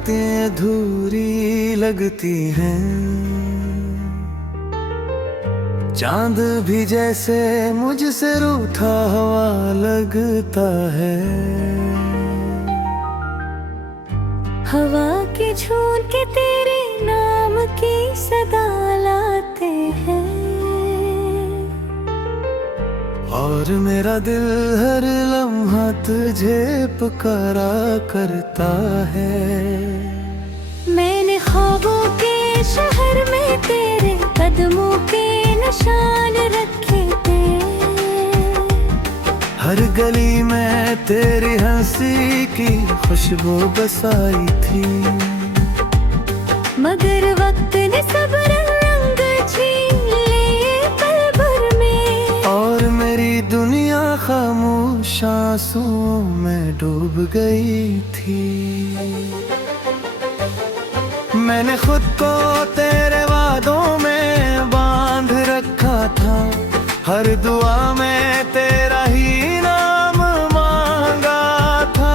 रातें अधूरी लगती हैं, चांद भी जैसे मुझसे रूठा हुआ लगता है। हवा के झोंके तेरे नाम की सदा लाते हैं, और मेरा दिल हर लम्हा तुझे पुकारा करता है। मैंने ख्वाबों के शहर में तेरे कदमों के निशान रखे थे, हर गली में तेरी हंसी की खुशबू बसाई थी, मगर वक्त ने सब रंग छीन लिए पल भर में, और मेरी दुनिया खामोश आंसुओं में डूब गई थी। मैंने खुद को तेरे वादों में बांध रखा था, हर दुआ में तेरा ही नाम मांगा था,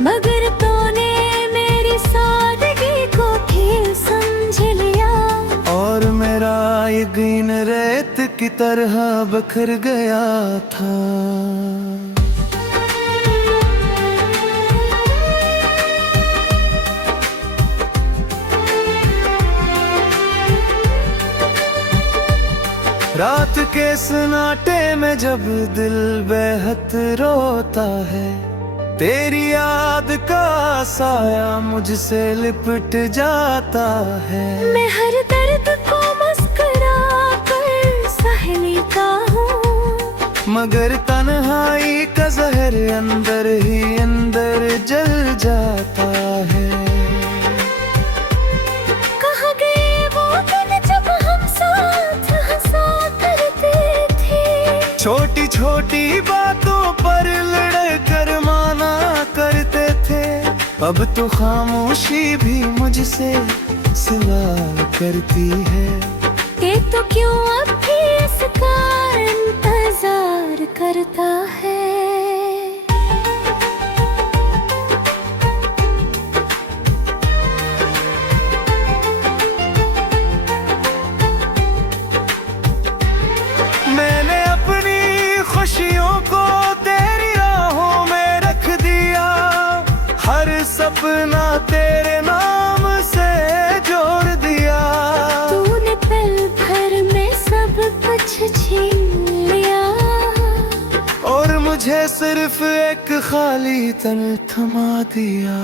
मगर तूने मेरी सादगी को खेल समझ लिया, और मेरा यकीन रेत की तरह बिखर गया था। रात के सन्नाटे में जब दिल बेहद रोता है, तेरी याद का साया मुझसे लिपट जाता है। मैं हर दर्द को मुस्कुरा कर सह लेता हूँ, मगर तन्हाई का जहर अंदर ही अंदर जल जाता है। कहाँ गए वो दिन जब हम साथ हंसा करते थे, छोटी छोटी बातों पर लड़ कर माना करते थे, अब तो खामोशी भी मुझसे सवाल करती है कि तो क्यों अब भी इसका इंतजार करता है। मैंने अपनी खुशियों को तेरी राहों में रख दिया, हर सपना तेरे नाम से जोड़ दिया, तूने पल भर में सब कुछ छीन लिया, और मुझे सिर्फ एक खाली तन थमा दिया।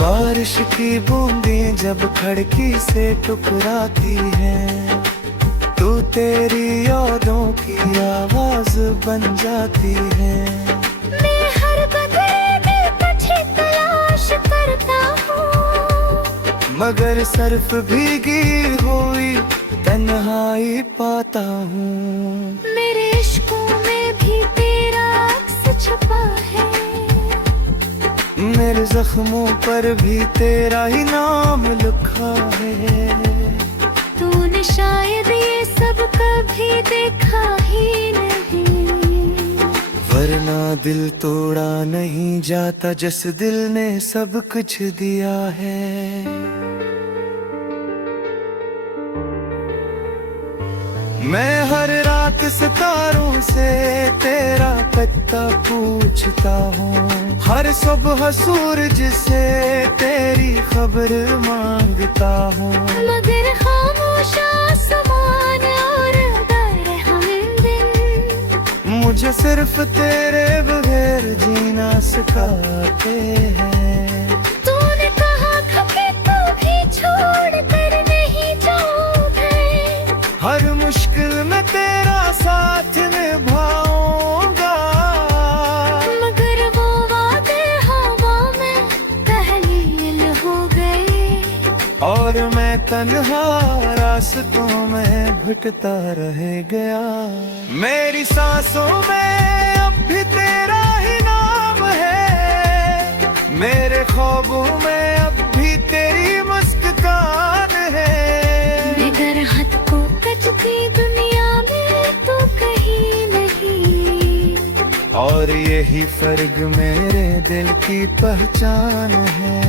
बारिश की बूंदें जब खिड़की से टकराती हैं, तू तेरी यादों की आवाज बन जाती है। मैं हर बदले में तुझे तलाश करता हूँ, मगर सिर्फ भीगी हुई तन्हाई पाता हूँ। मेरे इश्कों में भी तेरा अक्स छुपा है, मेरे जख्मों पर भी तेरा ही नाम लिखा है। तूने शायद ये सब कभी देखा ही नहीं, वरना दिल तोड़ा नहीं जाता जिस दिल ने सब कुछ दिया है। मैं हर रात सितारों से तेरा पता पूछता हूँ, हर सुबह सूरज से तेरी खबर मांगता हूँ, मगर खामोश आसमान और गए हमदिन मुझे सिर्फ तेरे बगैर जीना सिखाते हैं। तूने कहा था कि तू भी छोड़ कर नहीं जाओगे, हर मुश्किल में तेरा साथ निभाऊंगा, मगर वो वादे हवा में तहलील हो गए, और मैं तन्हा रास्तों में भटकता रह गया। मेरी सांसों में अब भी तेरा ही नाम है, मेरे ख्वाबों में अब भी तेरी मुस्कान है। बेगर हाथ को कचती दुनिया में तू और यही फर्क मेरे दिल की पहचान है।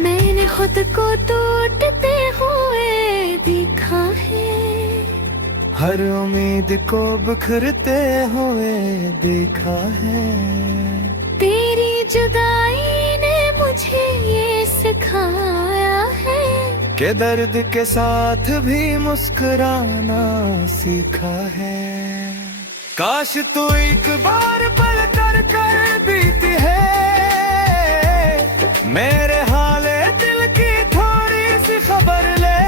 मैंने खुद को टूटते हुए देखा है, हर उम्मीद को बिखरते हुए देखा है। तेरी जुदाई ने मुझे ये सिखाया है कि दर्द के साथ भी मुस्कुराना सीखा है। काश तू एक बार पल कर बीती है, मेरे हाले दिल की थोड़ी सी खबर ले।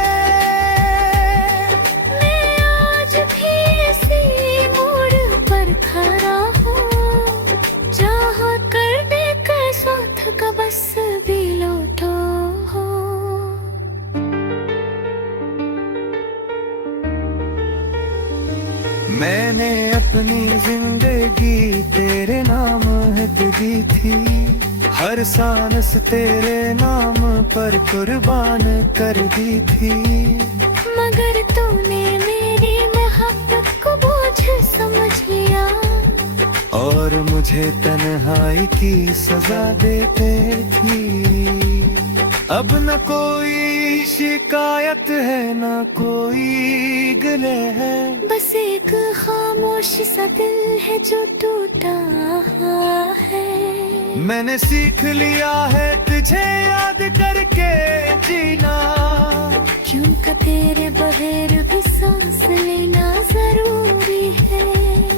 मैं आज भी इसी मोड़ पर खड़ा हूँ, जहाँ करने का साथ का बस भी लौटो। मैंने अपनी जिंदगी तेरे नाम दी थी, हर सांस तेरे नाम पर कुर्बान कर दी थी। मगर तूने मेरी मोहब्बत को बोझ समझ लिया, और मुझे तन्हाई की सजा देते थी। अब न कोई शिकायत है न कोई गिले है, बस एक खामोश सा दिल है जो टूटा है। मैंने सीख लिया है तुझे याद करके जीना, क्योंकि तेरे बगैर भी सांस लेना जरूरी है।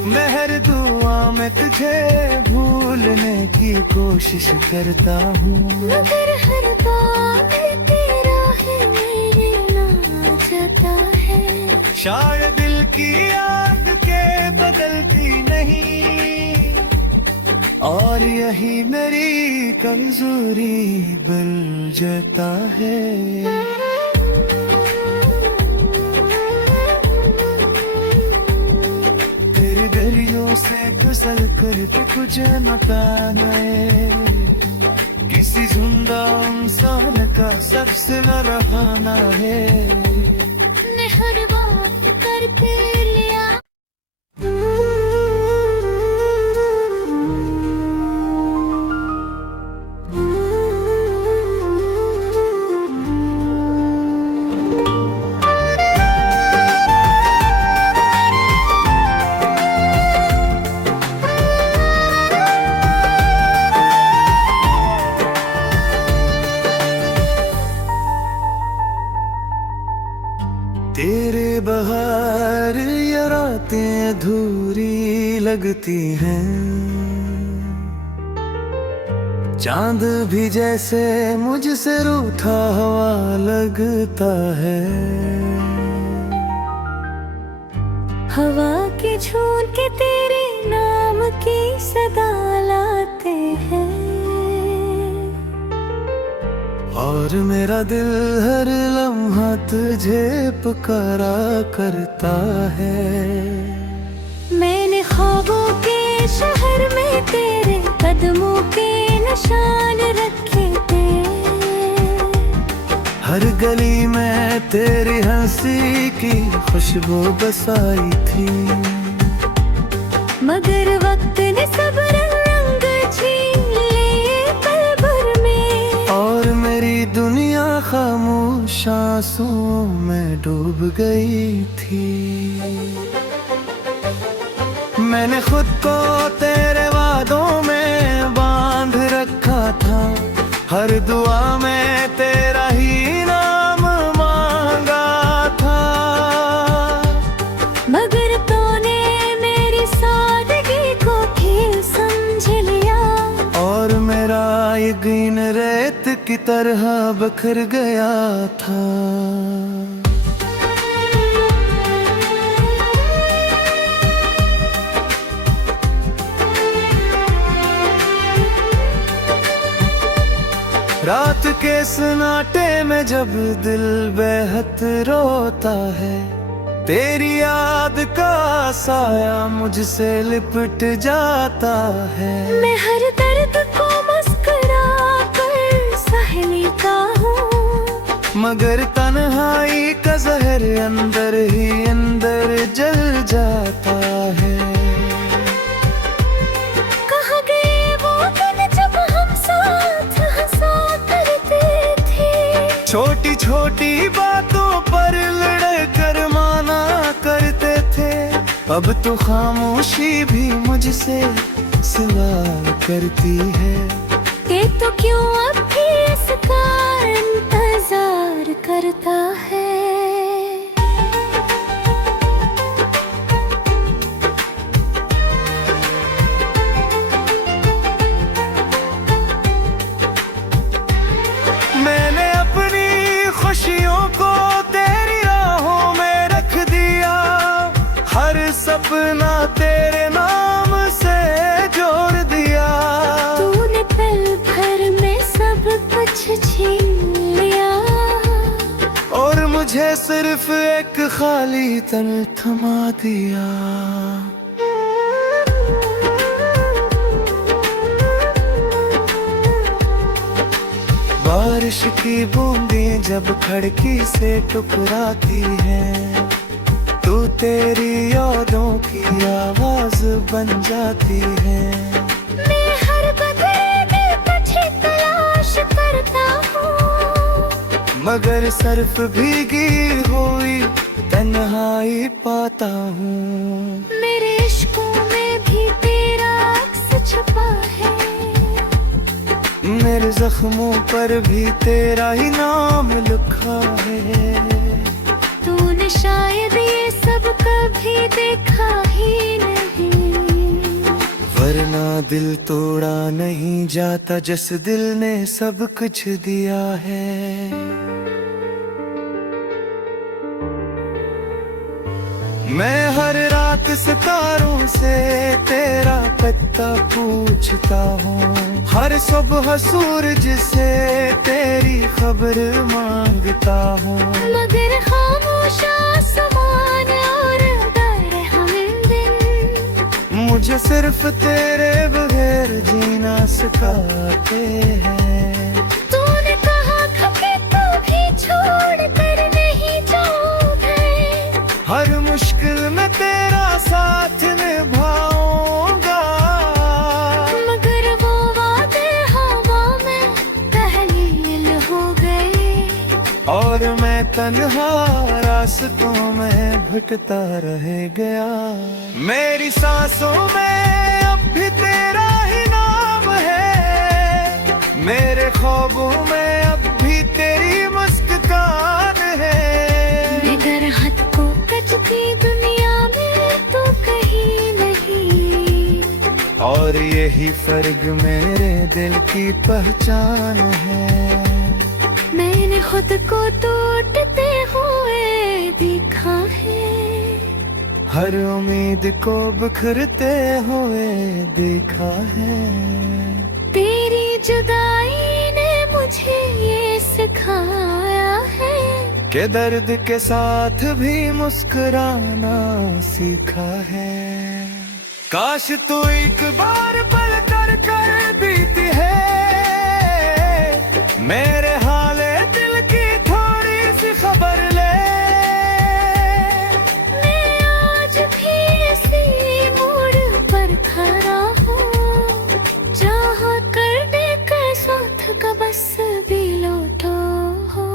मैं हर दुआ में तुझे भूलने की कोशिश करता हूँ, मगर हर बात तेरा है मेरे ना जाता है। शायद दिल की याद के बदलती नहीं, और यही मेरी कमजोरी बन जाता है। तेरे दरियों से गुजर कर के कुछ न पाना है, किसी जिंदा इंसान का सबसे न रहना है। ने हर बात करके लिया। तेरे बहार ये रातें अधूरी लगती हैं, चांद भी जैसे मुझसे रूठा हुआ लगता है। हवा के झोंके तेरे नाम की सदा लाते हैं, और मेरा दिल हर लम्हा तुझे पुकारा करता है। मैंने ख्वाबों के शहर में तेरे कदमों के निशान रखे थे, हर गली में तेरी हंसी की खुशबू बसाई थी। मगर वक्त ने सब रंग छीन लिए पल भर में, और मेरी दुनिया खामोश आंसुओं में डूब गई थी। मैंने खुद को तेरे वादों में बांध रखा था, हर दुआ में तेरा ही नाम मांगा था। मगर तूने मेरी सादगी को खेल समझ लिया, और मेरा यकीन रेत की तरह बिखर गया था। रात के सन्नाटे में जब दिल बेहद रोता है, तेरी याद का साया मुझसे लिपट जाता है। मैं हर दर्द को मुस्कुरा कर सह लेता हूँ, मगर तन्हाई का जहर अंदर ही अंदर जल जाता है। छोटी बातों पर लड़ कर माना करते थे, अब तो खामोशी भी मुझसे सवाल करती है कि तो क्यों अब भी इसका इंतजार करता है। मैंने अपनी खुशियों को तेरी राहों में रख दिया, हर सपना तेरे नाम से जोड़ दिया। तूने पल भर में सब कुछ छीन लिया और मुझे सिर्फ एक खाली तन थमा दिया। बारिश की बूंदें जब खिड़की से टकराती हैं, तू तेरी यादों की आवाज बन जाती है। मैं हर बदले तुझे तलाश करता हूँ, मगर सिर्फ भीगी हुई तन्हाई पाता हूँ। मेरे इश्कों में भी तेरा अक्स छुपा है, मेरे जख्मों पर भी तेरा ही नाम लिखा है। तूने शायद ये सब कभी देखा ही नहीं, वरना दिल तोड़ा नहीं जाता जिस दिल ने सब कुछ दिया है। मैं हर रात सितारों से तेरा पता पूछता हूँ, हर सुबह सूरज से तेरी खबर मांगता हूँ। मगर खामोश आसमान और गैर हमदिन मुझे सिर्फ तेरे बगैर जीना सिखाते हैं। तूने कहा था कि तू भी छोड़ कर नहीं जाओगे, हर मुश्किल में तेरा साथ निभाऊंगा, मगर वो वादे हवा में तहलील हो गए। और मैं तन्हा रास्तों में भटकता रह गया। मेरी सांसों में अब भी तेरा ही नाम है, मेरे ख्वाबों में अब भी तेरी मुस्कान है। मगर हद को कचती दुनिया में तो कहीं नहीं, और यही फर्क मेरे दिल की पहचान है। मैंने खुद को टूटते हुए देखा है, हर उम्मीद को बिखरते हुए देखा है। तेरी जुदाई ने मुझे ये सिखाया है के दर्द के साथ भी मुस्कुराना सीखा है। काश तू एक बार पल कर बीती है, मेरे हाले दिल की थोड़ी सी खबर ले। मैं आज भी इसी मोड़ पर खड़ा हूँ, जहाँ करने का साथ का बस भी लौटो हो।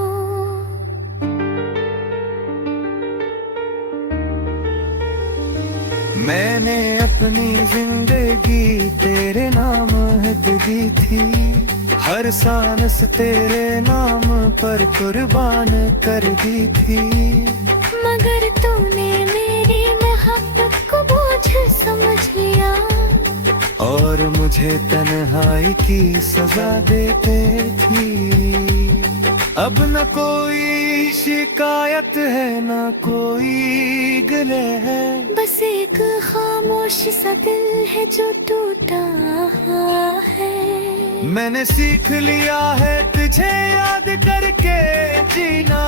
मैंने अपनी जिंदगी तेरे नाम दी थी, हर सांस तेरे नाम पर कुर्बान कर दी थी। मगर तूने मेरी मोहब्बत को बोझ समझ लिया, और मुझे तन्हाई की सजा देते थी। अब न कोई शिकायत है न कोई गिले है, बस एक खामोश सा दिल है जो टूटा है। मैंने सीख लिया है तुझे याद करके जीना,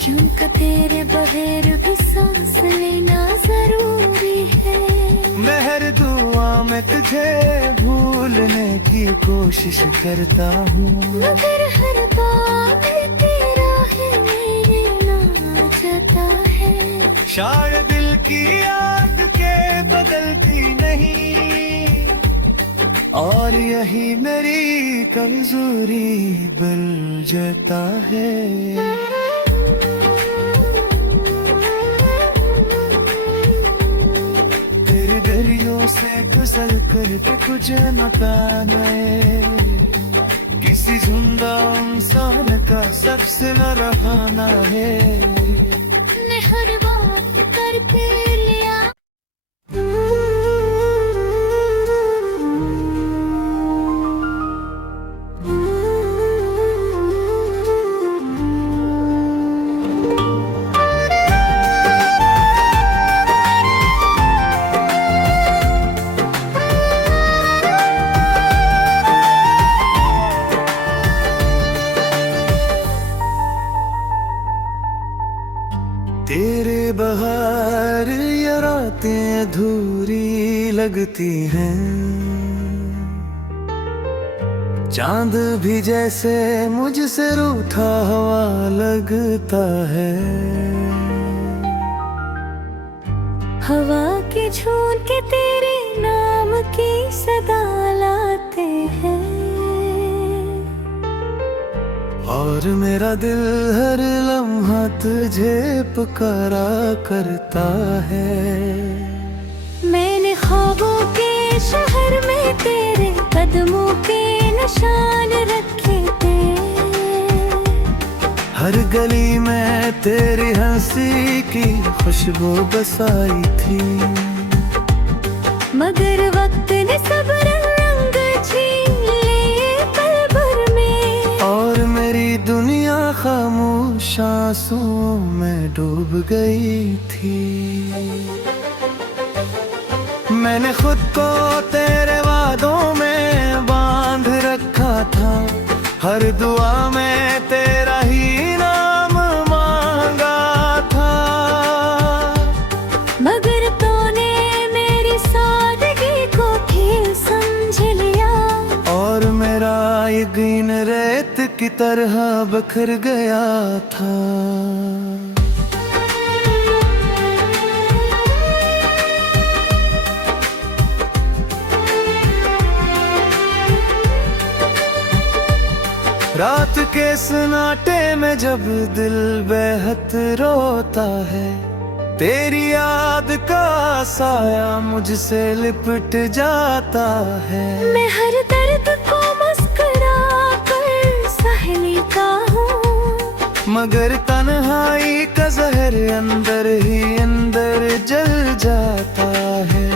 क्योंकि तेरे बगैर भी सांस लेना जरूरी है। मैं हर दुआ में तुझे भूलने की कोशिश करता हूँ, मगर हर बार तेरा है मेरे ना जाता है। शायद दिल की याद के बदलती नहीं, और और यही मेरी कमजोरी बन जाता है। तेरे दरियों से गुजर कर के कुछ न पाए, किसी जिंदा इंसान का सबसे न रहना है। ने हर बात करके लिया तेरे बहार ये रातें अधूरी लगती हैं, चांद भी जैसे मुझसे रूठा हुआ लगता है। हवा के झोंके तेरे नाम की सदा लाते हैं, और मेरा दिल हर लम्हा तुझे पुकारा करता है। मैंने ख्वाबों के शहर में तेरे कदमों के निशान रखे थे, हर गली में तेरी हंसी की खुशबू बसाई थी, मगर वक्त ने सब रंग छीन लिए पल भर में, और मेरी दुनिया खामोश आंसुओं में डूब गई थी। मैंने खुद को तेरे वादों में बांध रखा था, हर दुआ में तेरा ही नाम मांगा था, मगर तूने मेरी सादगी को खेल समझ लिया, और मेरा यकीन रेत की तरह बिखर गया था। रात के सन्नाटे में जब दिल बेहद रोता है, तेरी याद का साया मुझसे लिपट जाता है। मैं हर दर्द को मुस्कुरा कर सह लेता हूँ, मगर तन्हाई का जहर अंदर ही अंदर जल जाता है।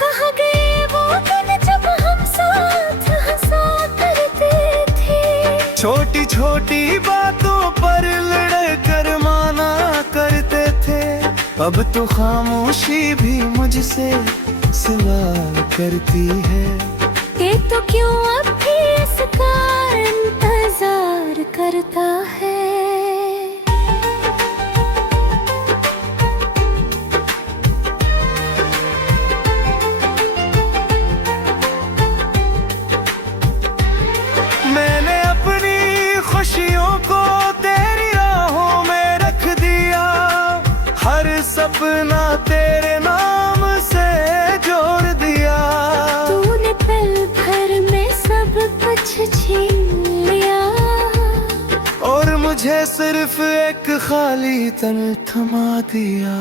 कहाँ गए वो दिन जब हम साथ हंसा करते थे, छोटी छोटी बातों पर लड़ कर माना करते थे, अब तो खामोशी भी मुझसे सवाल करती है कि तो क्यों अब भी इसका इंतजार करता है। मैंने अपनी खुशियों को तेरी राहों में रख दिया, हर सपना तेरे नाम से जोड़ दिया, तूने पल भर में सब कुछ छीन लिया, और मुझे सिर्फ एक खाली तन थमा दिया।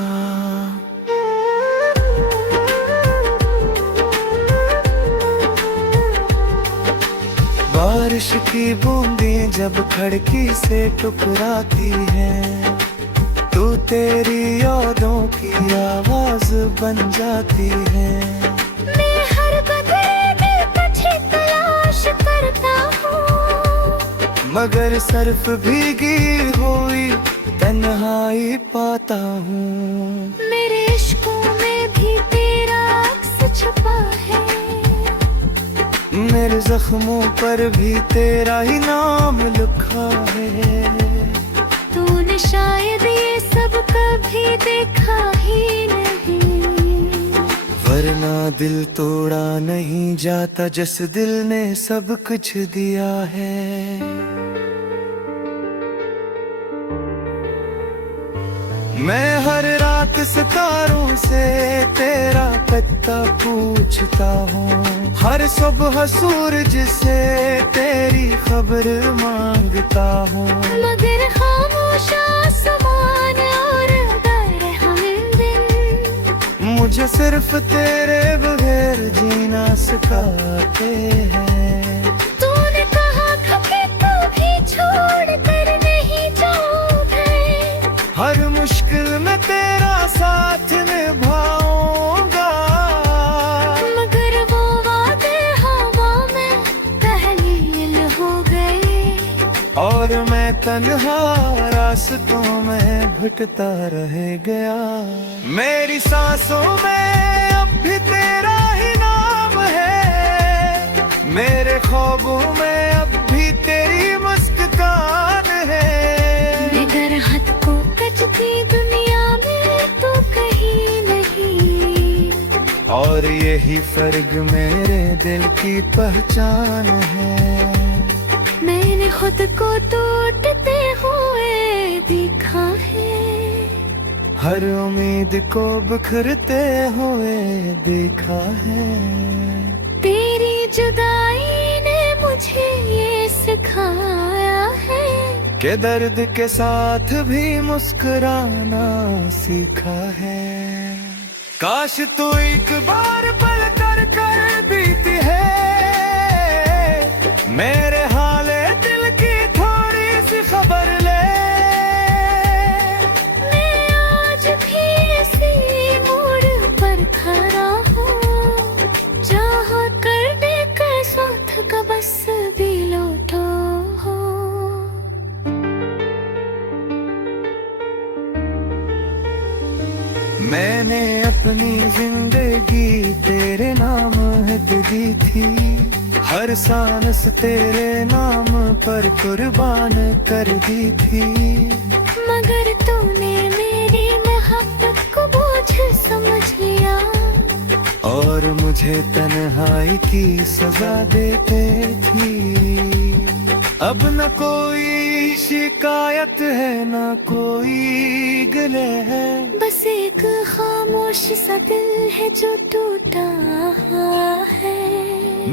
बारिश की बूंदें जब खिड़की से टकराती हैं, तू तेरी यादों की आवाज बन जाती है। मैं हर बदले में तुझे तलाश करता हूँ, मगर सिर्फ भीगी हुई तन्हाई पाता हूँ। मेरे इश्कों में भी तेरा अक्स छुपा है, मेरे जख्मों पर भी तेरा ही नाम लिखा है। तूने शायद ये सब कभी देखा ही नहीं, वरना दिल तोड़ा नहीं जाता जिस दिल ने सब कुछ दिया है। मैं हर रात सितारों से तेरा पता पूछता हूँ, हर सुबह सूरज से तेरी खबर मांगता हूँ। मगर खामोश आसमान और गए हम दिन, मुझे सिर्फ तेरे बगैर जीना सिखाते हैं। तूने कहा था कि कभी छोड़ कर नहीं जाओगे, हर मुश्किल में तेरा साथ निभाऊंगा। मगर वो वादे हवा में तहलील हो गए, और मैं तन्हा रास्तों में भटकता रह गया। मेरी सांसों में अब भी तेरा ही नाम है, मेरे ख्वाबों में अब भी तेरी मुस्कान है। मगर हाथ को कचती दुनिया में तो कहीं नहीं, और यही फर्क मेरे दिल की पहचान है। मैंने खुद को टूटते हुए देखा है, हर उम्मीद को बिखरते हुए देखा है। तेरी जुदाई ने मुझे ये सिखाया है के दर्द के साथ भी मुस्कुराना सीखा है। काश तू एक बार पल कर बीती है, मेरे हाले दिल की थोड़ी सी खबर ले। मैं आज भी इसी मोड़ पर खड़ा हूँ, जहाँ करने का साथ का बस भी लौटो हो। मैंने अपनी जिंदगी तेरे नाम दी थी, हर सांस तेरे नाम पर कुर्बान कर दी थी। मगर तूने मेरी मोहब्बत को बोझ समझ लिया, और मुझे तन्हाई की सजा देते थी। अब न कोई शिकायत है न कोई गिले है, बस एक खामोश सा दिल है जो टूटा है।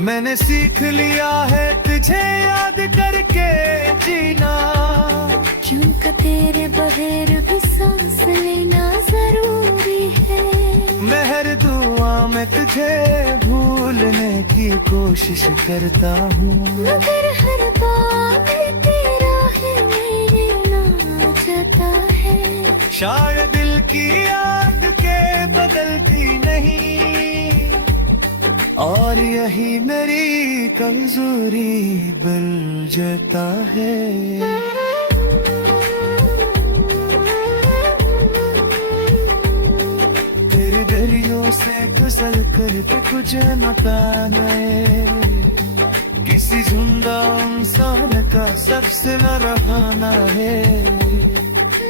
मैंने सीख लिया है तुझे याद करके जीना, क्योंकि तेरे बगैर भी सांस लेना जरूरी है। मैं हर दुआ में तुझे भूलने की कोशिश करता हूँ, मगर हर बात तेरा है मेरे ना जाता है। शायद दिल की याद के बदलती नहीं, और यही मेरी कमजोरी बन जाता है। तेरे दरियों से गुजर करके कुछ न पाए, किसी जिंदा इंसान का सबसे न रहना है।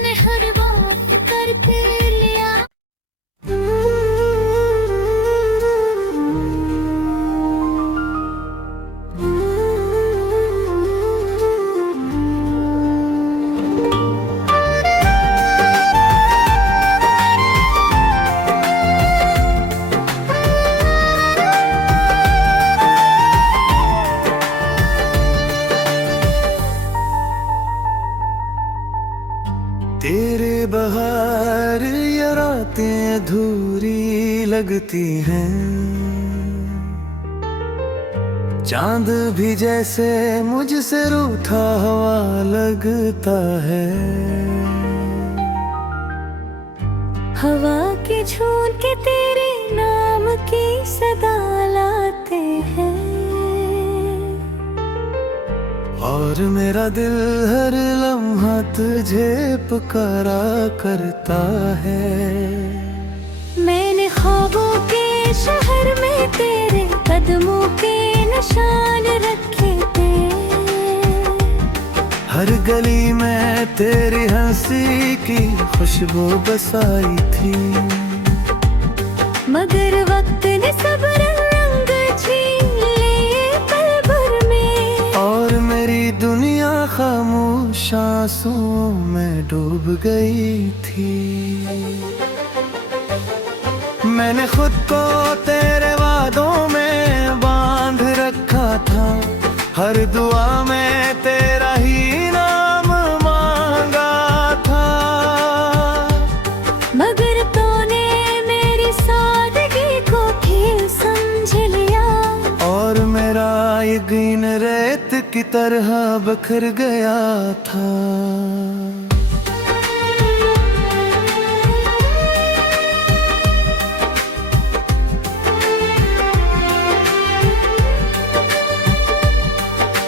ने हर बात करके लिया, तेरे बहार ये रातें अधूरी लगती हैं, चांद भी जैसे मुझसे रूठा हुआ लगता है। हवा के झोंके तेरे नाम की सदा लाते हैं, और मेरा दिल हर लम्हा तुझे पुकारा करता है। मैंने ख्वाबों के शहर में तेरे कदमों के निशान रखे थे, हर गली में तेरी हंसी की खुशबू बसाई थी। मगर वक्त ने सब रंग छीन लिए पल भर में, और मेरी दुनिया खामोश आंसुओं में डूब गई थी। थी। मैंने खुद को तेरे वादों में बांध रखा था, हर दुआ में तेरा ही नाम मांगा था। मगर तूने मेरी सादगी को खेल समझ लिया, और मेरा यकीन रेत की तरह बिखर गया था।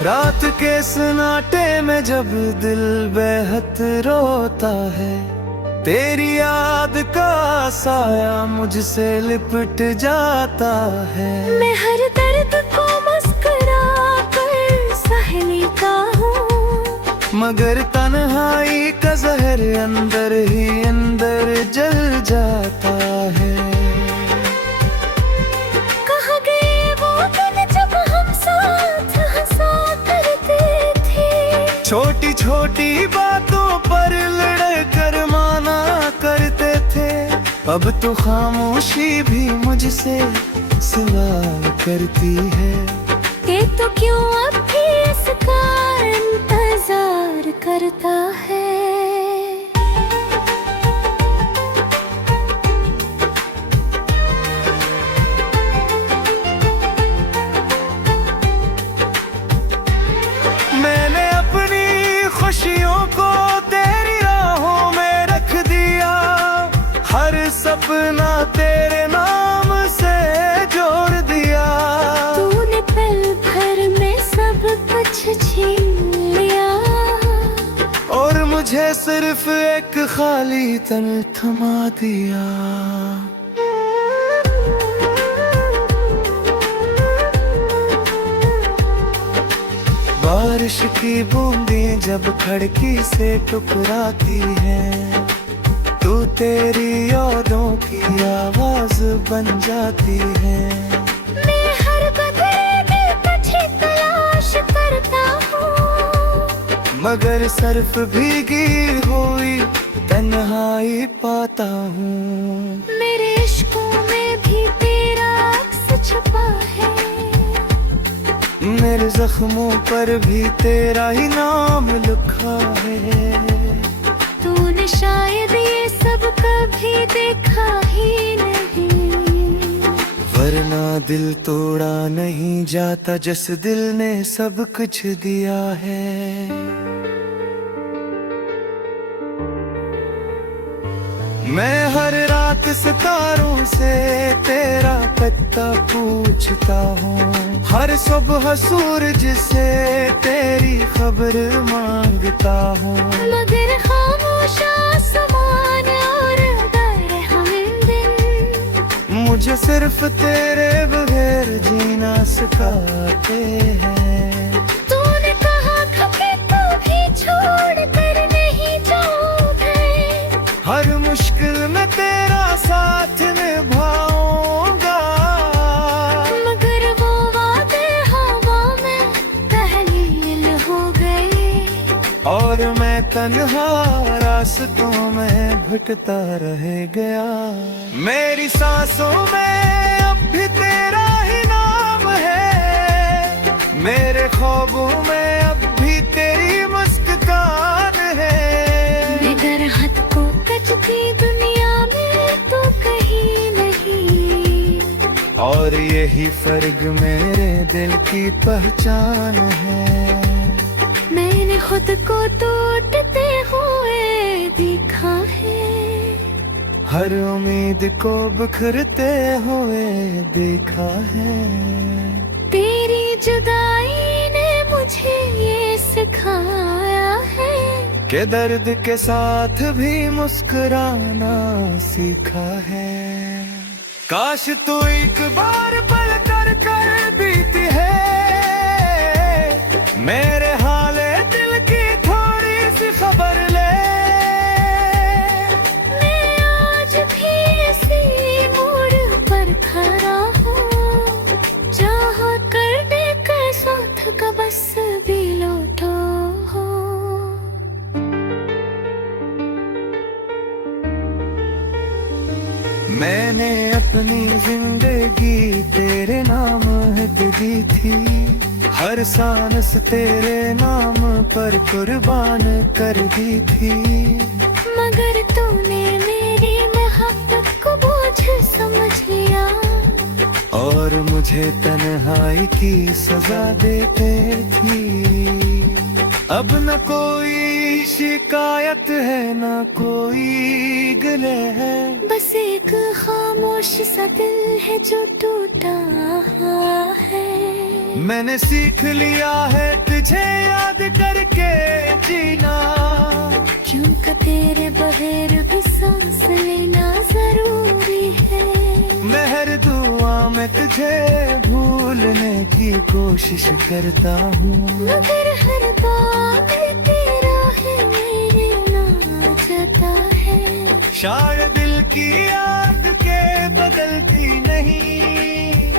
रात के सन्नाटे में जब दिल बेहद रोता है, तेरी याद का साया मुझसे लिपट जाता है। मैं हर दर्द को मुस्कुरा कर सह लेता हूँ, मगर तन्हाई का जहर अंदर ही अंदर जल जाता है। कहाँ गए वो दिन जब हम साथ हंसा करते थे, छोटी छोटी बातों पर लड़ कर माना करते थे। अब तो खामोशी भी मुझसे सवाल करती है कि तो क्यों अब भी इसका इंतजार करता है। मैंने अपनी खुशियों को तेरी राहों में रख दिया, हर सपना तेरे नाम से जोड़ दिया। तूने पल भर में सब कुछ छीन लिया, और मुझे सिर्फ एक खाली तन थमा दिया। बारिश की बूंदें जब खिड़की से टकराती हैं, तू तेरी यादों की आवाज बन जाती है। मैं हर बदले में तुझे तलाश करता हूँ, मगर सिर्फ भीगी हुई तन्हाई पाता हूँ। मेरे इश्कों में भी तेरा अक्स छुपा है, मेरे जख्मों पर भी तेरा ही नाम लिखा है। तूने शायद ये सब कभी देखा ही नहीं, वरना दिल तोड़ा नहीं जाता जिस दिल ने सब कुछ दिया है। मैं हर रात सितारों से तेरा पता पूछता हूँ, हर सुबह सूरज से तेरी खबर मांगता हूँ। मगर खामोश आसमान और गए हमदिन मुझे सिर्फ तेरे बगैर जीना सिखाते हैं। तूने कहा कभी कभी छोड़ कर नहीं जाओगे, हर मुश्किल में तेरा साथ निभाऊंगा। मगर वो वादे हवा में तहलील हो गए, और मैं तन्हा रास्तों में भटकता रह गया। मेरी सांसों में अब भी तेरा ही नाम है, मेरे ख्वाबों में अब भी तेरी मुस्कान है। मगर हाथ को कचती दुनिया में तो कहीं नहीं, और यही फर्क मेरे दिल की पहचान है। मैंने खुद को टूटते हुए देखा है, हर उम्मीद को बिखरते हुए देखा है। तेरी जुदाई ने मुझे ये सिखाया है कि दर्द के साथ भी मुस्कुराना सीखा है। काश तू एक बार पल कर कर बीती है, मेरे हाले दिल की थोड़ी सी खबर ले। मैं आज भी इसी मोड़ पर खड़ा हूँ, जहाँ करने का साथ का बस भी लौटो हो। मैंने अपनी जिंदगी तेरे नाम हित दी थी, हर सांस तेरे नाम पर कुर्बान कर दी थी। मगर तूने मेरी मोहब्बत को बोझ समझ लिया, और मुझे तन्हाई की सजा देते थी। अब न कोई शिकायत है न कोई गिले है, बस एक खामोश सा दिल है जो टूटा है। मैंने सीख लिया है तुझे याद करके जीना, क्योंकि तेरे बगैर भी सांस लेना जरूरी है। मैं हर दुआ में तुझे भूलने की कोशिश करता हूँ, मगर हर बात तेरा है मेरे ना जाता है। शायद दिल की याद के बदलती नहीं,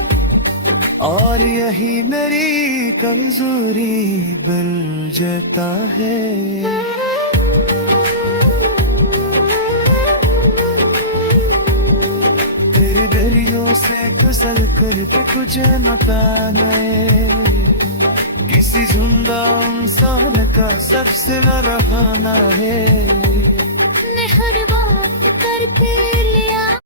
और यही मेरी कमजोरी बन जाता है। तेरे दरियों से गुजर कर के कुछ न पाए, किसी जिंदा इंसान का सबसे न रहना है। मैं हर बात करके